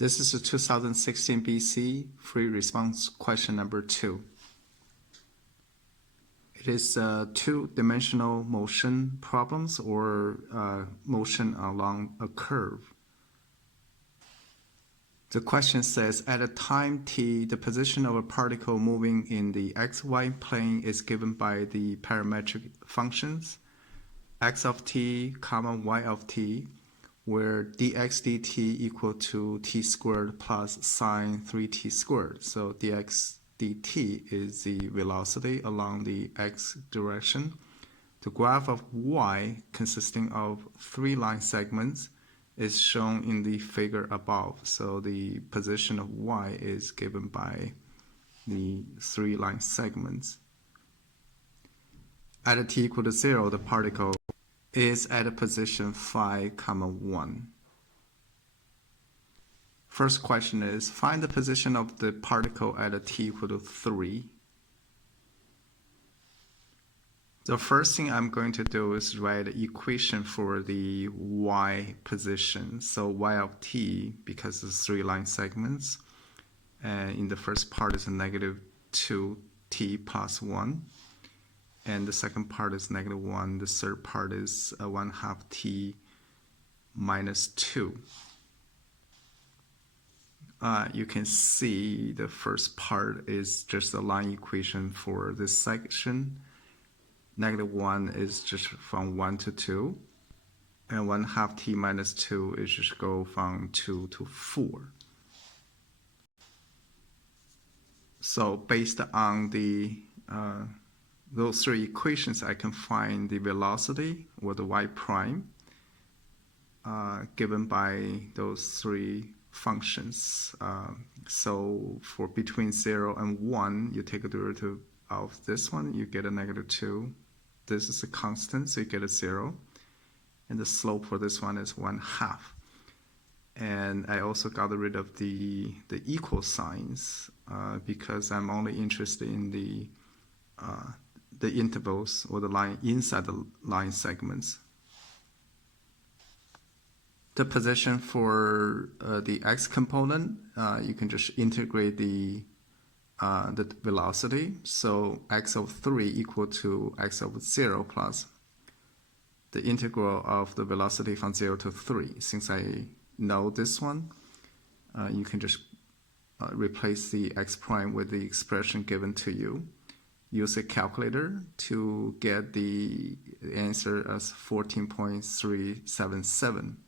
This is a 2016 BC free response question number 2. It is two-dimensional motion problems or motion along a curve. The question says, at a time t, the position of a particle moving in the xy plane is given by the parametric functions x of t, comma y of t, where dx dt equal to t squared plus sine 3t squared. So dx dt is the velocity along the x direction. The graph of y, consisting of 3 line segments, is shown in the figure above. So the position of y is given by the 3 line segments. At t equal to 0, the particle is at a position phi, 1. First question is, find the position of the particle at a t equal to 3. The first thing I'm going to do is write an equation for the y position. So y of t, because it's 3 line segments, and in the first part is a negative 2t plus 1. And the second part is negative 1. The third part is 1/2 t minus 2. You can see the first part is just a line equation for this section. Negative 1 is just from 1 to 2. And 1/2 t minus 2 is just go from 2 to 4. So based on the those 3 equations, I can find the velocity, or the y prime, given by those 3 functions. So for between 0 and 1, you take a derivative of this one, you get a negative 2. This is a constant, so you get a 0. And the slope for this one is 1/2. And I also got rid of the equal signs because I'm only interested in the intervals or the line inside the line segments. The position for the x component, you can just integrate the velocity. So x of 3 equal to x of 0 plus the integral of the velocity from 0 to 3. Since I know this one, you can just replace the x prime with the expression given to you. Use a calculator to get the answer as 14.377.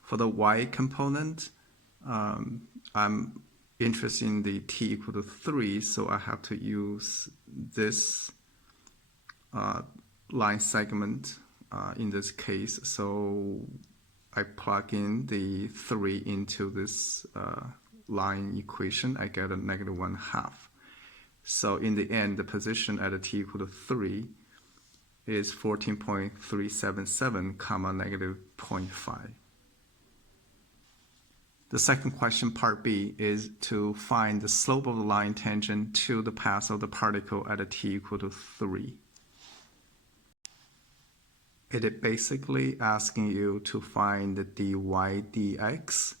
For the y component, I'm interested in the t equal to 3, so I have to use this line segment in this case. So I plug in the 3 into this line equation. I get a negative 1/2. So in the end, the position at a t equal to 3 is 14.377, comma negative 0.5. The second question, part B, is to find the slope of the line tangent to the path of the particle at a t equal to 3. It is basically asking you to find the dy dx.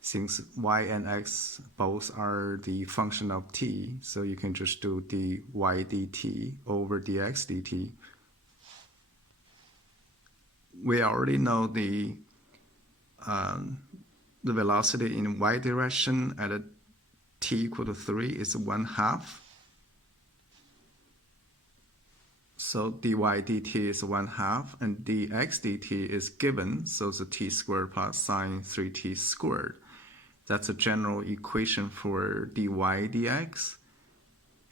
Since y and x both are the function of t, so you can just do dy dt over dx dt. We already know the velocity in y direction at a t equal to 3 is 1/2. So dy dt is 1/2, and dx dt is given, so it's a t squared plus sine 3t squared. That's a general equation for dy dx,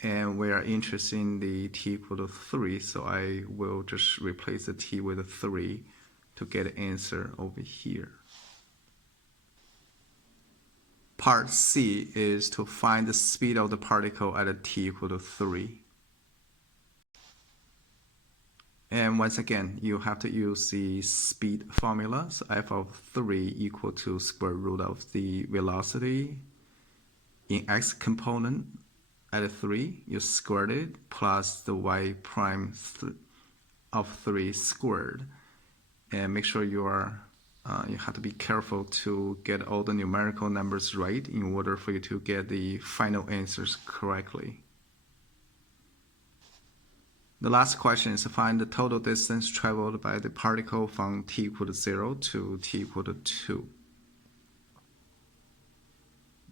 and we are interested in the t equal to 3, so I will just replace the t with a 3 to get an answer over here. Part C is to find the speed of the particle at a t equal to 3. And once again, you have to use the speed formula. So f of 3 equal to square root of the velocity in x component at a 3. You squared it plus the y prime of 3 squared. And make sure you are You have to be careful to get all the numerical numbers right in order for you to get the final answers correctly. The last question is to find the total distance traveled by the particle from t equal to 0 to t equal to 2.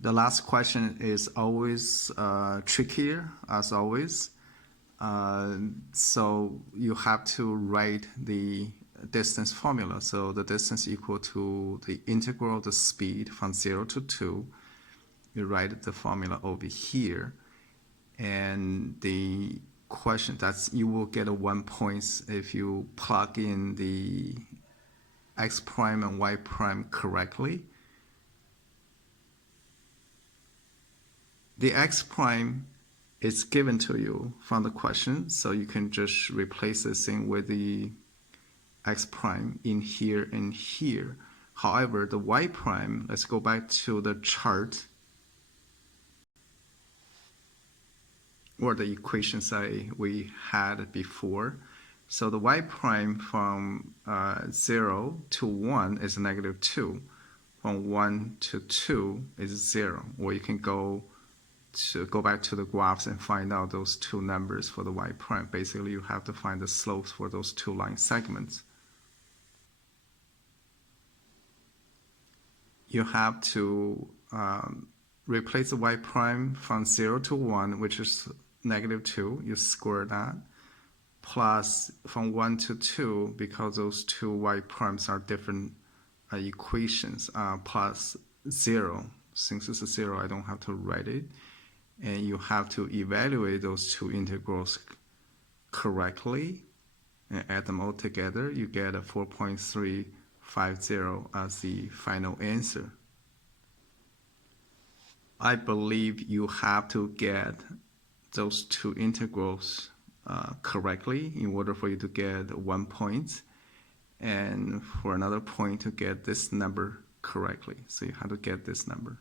The last question is always trickier, as always. So you have to write the distance formula. So the distance equal to the integral of the speed from 0 to 2. You write the formula over here. And the question, you will get 1 point if you plug in the x prime and y prime correctly. The x prime is given to you from the question, so you can just replace this thing with the x prime in here and here. However, the y prime, let's go back to the chart or the equations we had before. So the y prime from 0 to 1 is -2. From 1 to 2 is 0. Or you can go back to the graphs and find out those two numbers for the y prime. Basically, you have to find the slopes for those two line segments. You have to replace the y prime from 0 to 1, which is -2. You square that. Plus from 1 to 2, because those two y primes are different equations, plus 0. Since it's a 0, I don't have to write it. And you have to evaluate those two integrals correctly and add them all together. You get a 4.350 as the final answer. I believe you have to get those two integrals correctly in order for you to get 1 point, and for another point to get this number correctly. So you have to get this number.